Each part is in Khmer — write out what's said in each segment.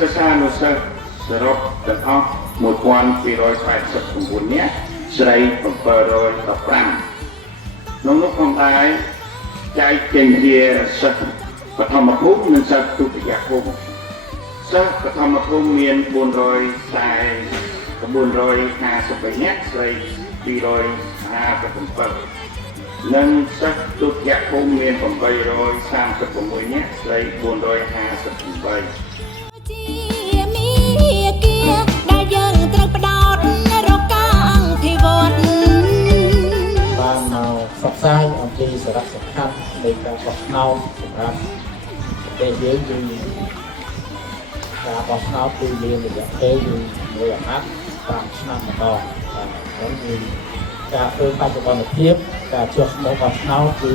សិស្សានុសិស្សសរុបទាំងអស់1289នាក់ស្រី715ក្នុងនោះផងដែរចែកចេញជាសិស្សបឋមភូមិនិងសិស្សទុតិយភូមិសិស្សបឋមភូមិមាន453នាក់ស្រី257និងសិស្សទុតិយភូមិមាន836នាក់ស្រី458ដែលយើងត្រូវផ្ដោតរកការអភិវឌ្ឍបានមកសិក្សាអំពីសារៈសំខាន់នៃការបោះឆ្នោតសម្រាប់ប្រទេសយើងគឺការបោះឆ្នោតគឺមានរយៈពេលគឺមួយអាណត្តិ5ឆ្នាំម្ដងបាទហ្នឹងគឺការធ្វើបច្ចុប្បន្នភាពការចុះឈ្មោះបោះឆ្នោតគឺ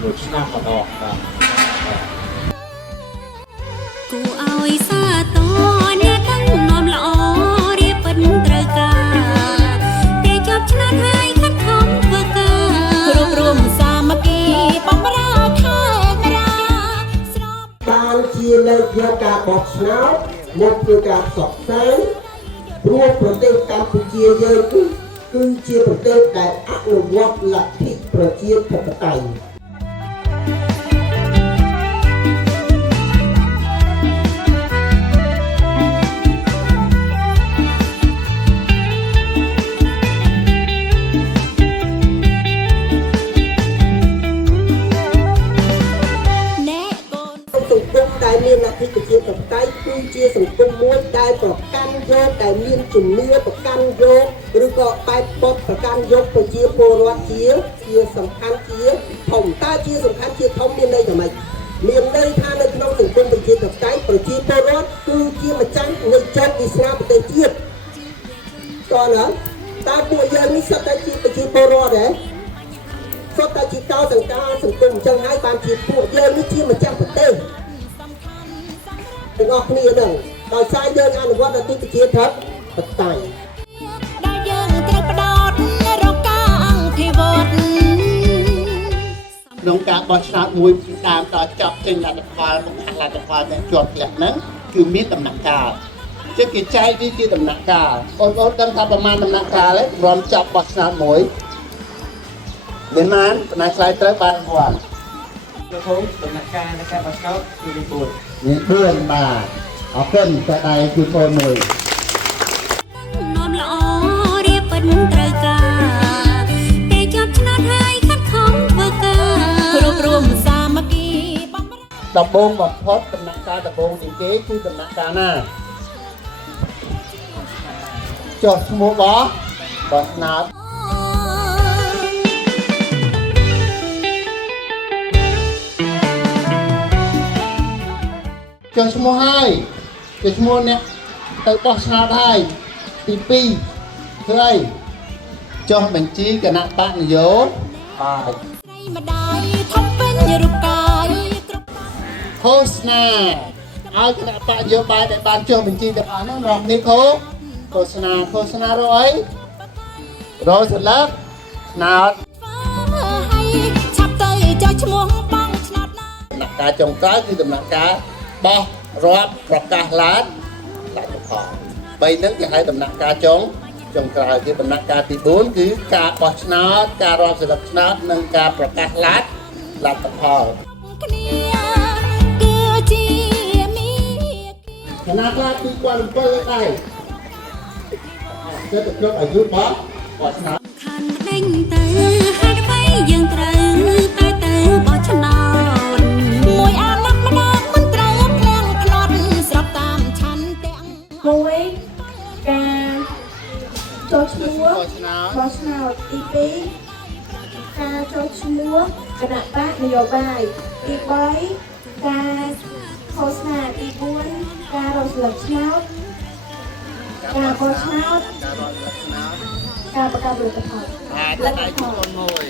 មួយឆ្នាំម្ដងបាទគួរឲ្យសាទរអ្នកដឹងនាំល្អរៀបពិតត្រូវការតែជាប់ឆ្នោតហើយខិតខំធ្វើការគ្រប់រួមសាមគ្គីបំរើខេត្តរាស្របបានជាលើកយកការបោះឆ្នោតមកធ្វើការផ្សព្វផ្សាយព្រោះប្រទេសកម្ពុជាយើងគឺជាប្រទេសដែលអនុវត្តលទ្ធិប្រជាធិបតេយ្យដែលមានលទ្ធិប្រជាធិបតេយ្យគឺជាសង្គមមួយដែលប្រកាន់យកដែលមានជំនឿប្រកាន់យកឬក៏បែបបទប្រកាន់យកប្រជាពលរដ្ឋជាសំខាន់ជាធំតើជាសំខាន់ជាធំមានន័យយ៉ាងម៉េចមានន័យថានៅក្នុងសង្គមប្រជាធិបតេយ្យប្រជាពលរដ្ឋគឺជាម្ចាស់នៃចក្រវាសនាប្រទេសជាតិតើណាតើពួកយើងនេះសុទ្ធតែជាប្រជាពលរដ្ឋទេសុទ្ធតែជាកោសង្កាសង្គមអញ្ចឹងហើយបានជាពួកយើងនេះជាម្ចាស់ប្រទេសទាំងអស់គ្នាហ្នឹងដោយសារយើងអនុវត្តលទ្ធិប្រជាធិបតេយ្យដែលយើងត្រូវផ្ដោតរកការអភិវឌ្ឍក្នុងការបោះឆ្នោតមួយពីដើមដល់ចប់ចេញលទ្ធផលបង្ហាញលទ្ធផលដែលជាប់ធ្លាក់ហ្នឹងគឺមានដំណាក់កាលជាគេចែកវាជាដំណាក់កាលបងប្អូនដឹងថាប្រមាណដំណាក់កាលព្រមចប់បោះឆ្នោតមួយមានបានបណ្ណាឆ្លើយត្រូវបានរង្វាន់លោកគ្រូដំណាក់កាលនៃការបោះឆ្នោតគឺមាន4មាន4បាទអរគុណតែដៃគឺកូនមួយនាំល្អរៀបពិតត្រូវការតែជាប់ឆ្នោតហើយខិតខំធ្វើការគ្រប់រួមសាមគ្គីដំបូងបំផុតដំណាក់កាលដំបូងជាងគេគឺដំណាក់កាលណាចុះឈ្មោះបោះឆ្នោតចុះឈ្មោះហើយចុះឈ្មោះអ្នកទៅបោះឆ្នោតហើយទី2ធ្វើអីចុះបញ្ជីគណៈបកនយោបាយម្ដាយធំពេញរូបកាយគ្រប់ឃោសនាឲ្យគណៈបកនយោបាយដែលបានចុះបញ្ជីទាំងអស់នោះរកនេះឃោសនារកអីរកស្លឹកឆ្នោតហើយឆាប់ទៅចុះឈ្មោះបងឆ្នោតណាដំណាក់កាលចុងក្រោយគឺដំណាក់កាលបោះរាប់ប្រកាសឡើងលទ្ធផល3ហ្នឹងគេហៅដំណាក់កាលចុងក្រោយគឺដំណាក់កាលទី4គឺការបោះឆ្នោតការរាប់សិលឹកឆ្នោតនិងការប្រកាសឡើងលទ្ធផលគ្នាគឺជាគណៈខ្លះ2007ដែរទៅគ្រប់អាយុបោះឆ្នោតខានដេញទៅហេតុអ្វីយើងត្រូវទៅបោះឆ្នោតមួយអាណត្តិម្ដងមិនត្រូវក្លៀងក្លត់ស្របតាមឆន្ទៈមួយការចូលឈ្មោះបោះឆ្នោតទី2ការចូលឈ្មោះគណៈបកនយោបាយទី3ការឃោសនាទី4ការរកស្លឹកឆ្នោតការបោះឆ្នោតការប្រកាសលទ្ធផលអាចតែចំនួនមួយ